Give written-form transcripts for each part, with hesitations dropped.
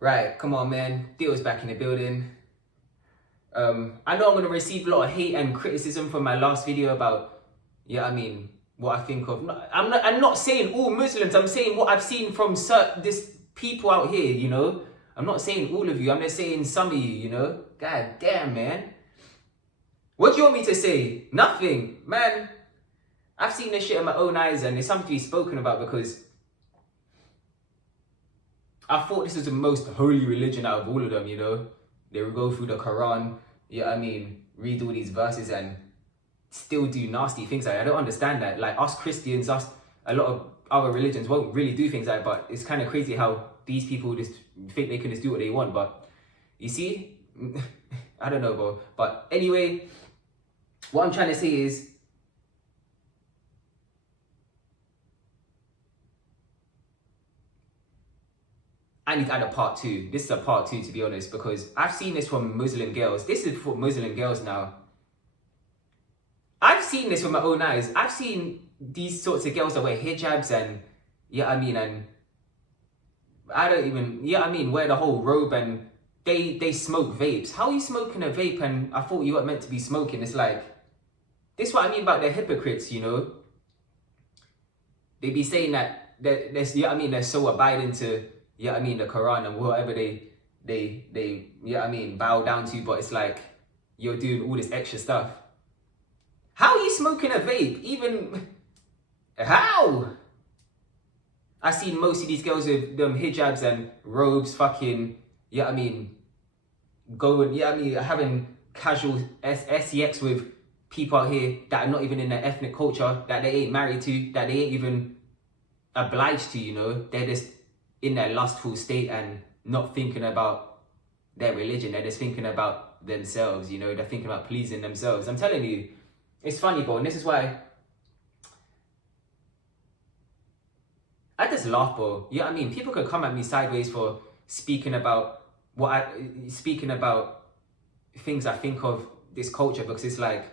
Right, come on, man. Theo's back in the building. I know I'm gonna receive a lot of hate and criticism from my last video about, what I think of. I'm not saying all Muslims. I'm saying what I've seen from this people out here. I'm not saying all of you. I'm just saying some of you. God damn, man. What do you want me to say? Nothing, man. I've seen this shit in my own eyes, and it's something to be spoken about because I thought this was the most holy religion out of all of them, They would go through the Quran, read all these verses and still do nasty things like that. I don't understand that. Like us Christians, a lot of other religions won't really do things like that, but it's kind of crazy how these people just think they can just do what they want. But you see, I don't know, bro. But anyway, what I'm trying to say is, I need to add a part two. This is a part two, to be honest, because I've seen this from Muslim girls. This is for Muslim girls now. I've seen this with my own eyes. I've seen these sorts of girls that wear hijabs and, and I don't even, wear the whole robe and they smoke vapes. How are you smoking a vape and I thought you weren't meant to be smoking? It's like, this is what I mean about the hypocrites, They be saying that they're so abiding to, the Quran and whatever they bow down to, but it's like, you're doing all this extra stuff. How are you smoking a vape? Even, how? I've seen most of these girls with them hijabs and robes fucking, going, having casual sex with people out here that are not even in their ethnic culture, that they ain't married to, that they ain't even obliged to, They're just in their lustful state and not thinking about their religion. They're just thinking about themselves, They're thinking about pleasing themselves. I'm telling you, it's funny, bro, and this is why I just laugh, bro. People could come at me sideways for speaking about things I think of this culture, because it's like,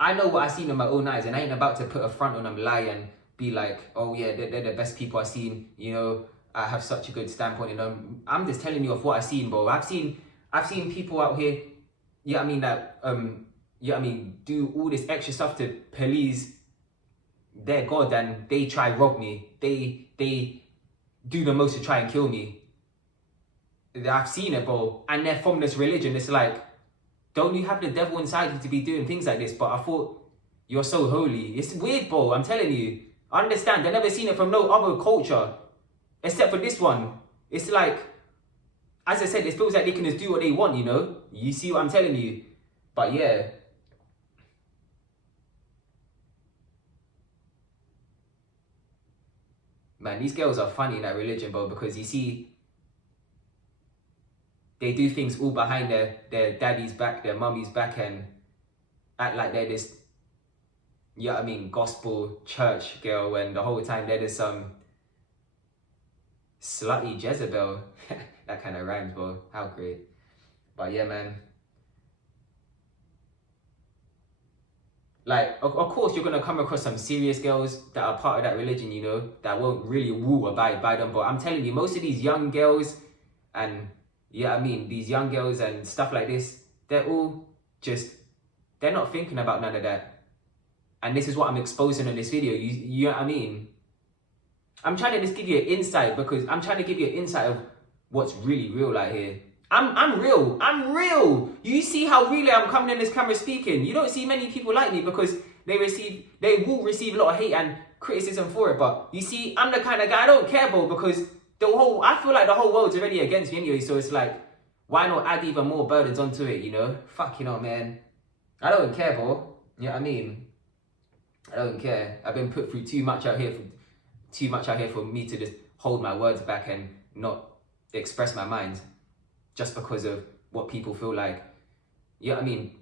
I know what I've seen in my own eyes, and I ain't about to put a front on them, lie and be like, oh yeah, they're the best people I've seen, I have such a good standpoint in them. I'm just telling you of what I've seen, bro. I've seen people out here, do all this extra stuff to please their God, and they try rob me. They do the most to try and kill me. I've seen it, bro. And they're from this religion. It's like, don't you have the devil inside you to be doing things like this? But I thought, you're so holy. It's weird, bro. I'm telling you. I understand. They've never seen it from no other culture, except for this one. It's like, as I said, it feels like they can just do what they want, You see what I'm telling you? But yeah. Man, these girls are funny in that religion, bro, because you see, they do things all behind their daddy's back, their mummy's back, and act like they're this, gospel church girl, when the whole time they're just some slutty Jezebel. That kind of rhymes, bro. How great. But yeah, man. Like, of course, you're going to come across some serious girls that are part of that religion, that won't really abide by them. But I'm telling you, most of these young girls and, these young girls and stuff like this, they're all just, they're not thinking about none of that. And this is what I'm exposing in this video. You know what I mean? I'm trying to just give you an insight, because I'm trying to give you an insight of what's really real out here. I'm real. I'm real. You see how really I'm coming in this camera speaking. You don't see many people like me because they will receive a lot of hate and criticism for it. But you see, I'm the kind of guy, I don't care, bro, because I feel like the whole world's already against me anyway. So it's like, why not add even more burdens onto it, Fuck, man. I don't care, bro. You know what I mean? I don't care. I've been put through too much out here for me to just hold my words back and not express my mind just because of what people feel like. You know what I mean?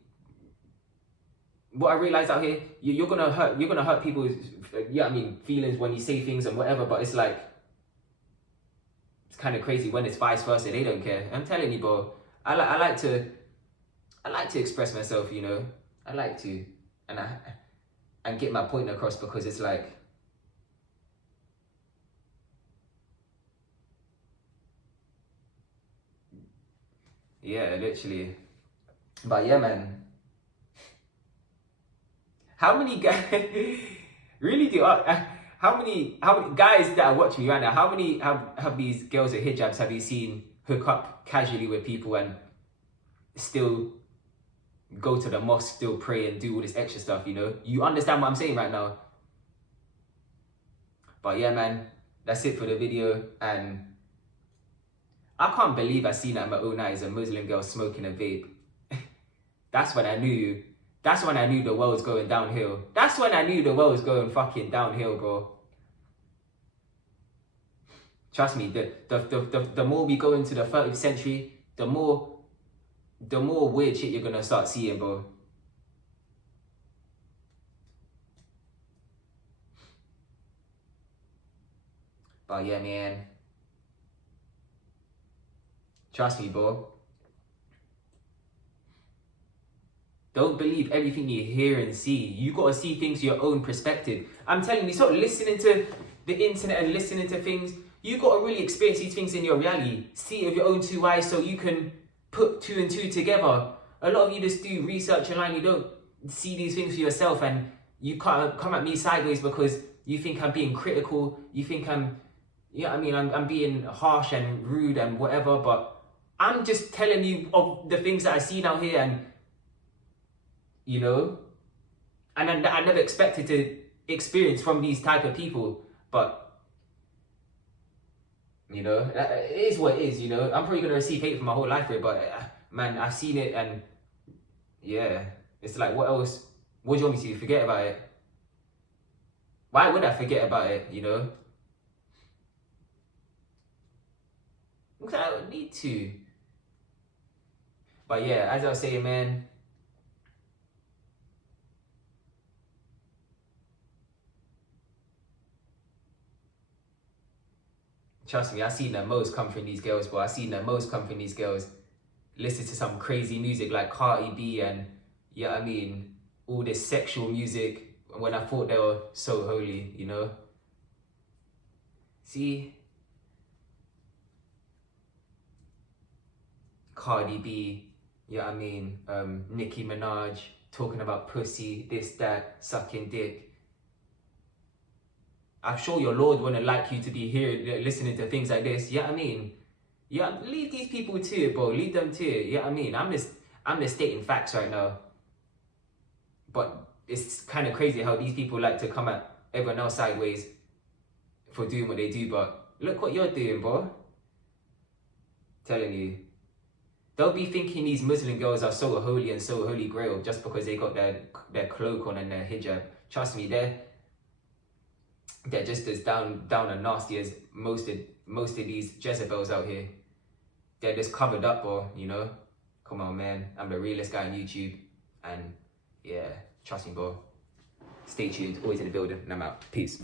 What I realize out here, you're gonna hurt people's feelings when you say things and whatever, but it's like, it's kind of crazy when it's vice versa. They don't care. I'm telling you, bro. I like to express myself, I like to, and get my point across, because it's like, Yeah, literally. But yeah, man. How many guys really do? How many guys that are watching me right now? How many have these girls with hijabs have you seen hook up casually with people and still go to the mosque, still pray and do all this extra stuff? You know, you understand what I'm saying right now. But yeah, man, that's it for the video. And I can't believe I seen that in my own eyes, a Muslim girl smoking a vape. That's when I knew. That's when I knew the world's going downhill. That's when I knew the world was going fucking downhill, bro. Trust me, the more we go into the 30th century, the more weird shit you're gonna start seeing, bro. But yeah, man. Trust me, bro. Don't believe everything you hear and see. You gotta see things your own perspective. I'm telling you, stop listening to the internet and listening to things. You gotta really experience these things in your reality. See it with your own two eyes so you can put two and two together. A lot of you just do research online. You don't see these things for yourself, and you can't come at me sideways because you think I'm being critical. You think I'm, I'm being harsh and rude and whatever. But I'm just telling you of the things that I see out here, and you know, and I never expected to experience from these type of people. But you know, it is what it is. You know, I'm probably gonna receive hate for my whole life for it, but man, I've seen it, and yeah, it's like, what else? What do you want me to forget about it? Why would I forget about it? You know, because I don't need to. But yeah, as I was saying, man. Trust me, I've seen the most come from these girls, but I've seen the most come from these girls listen to some crazy music like Cardi B and, all this sexual music when I thought they were so holy, you know? See? Cardi B, Nicki Minaj, talking about pussy, this, that, sucking dick. I'm sure your Lord wouldn't like you to be here listening to things like this. Yeah, leave these people to it, bro. Leave them to it. Yeah, I'm just stating facts right now. But it's kind of crazy how these people like to come at everyone else sideways for doing what they do. But look what you're doing, bro. Telling you. Don't be thinking these Muslim girls are so holy and so holy grail just because they got their cloak on and their hijab. Trust me, they're just as down and nasty as most of these Jezebels out here. They're just covered up, or you know. Come on, man. I'm the realest guy on YouTube, and yeah, trust me, bro. Stay tuned. Always in the building, and I'm out. Peace.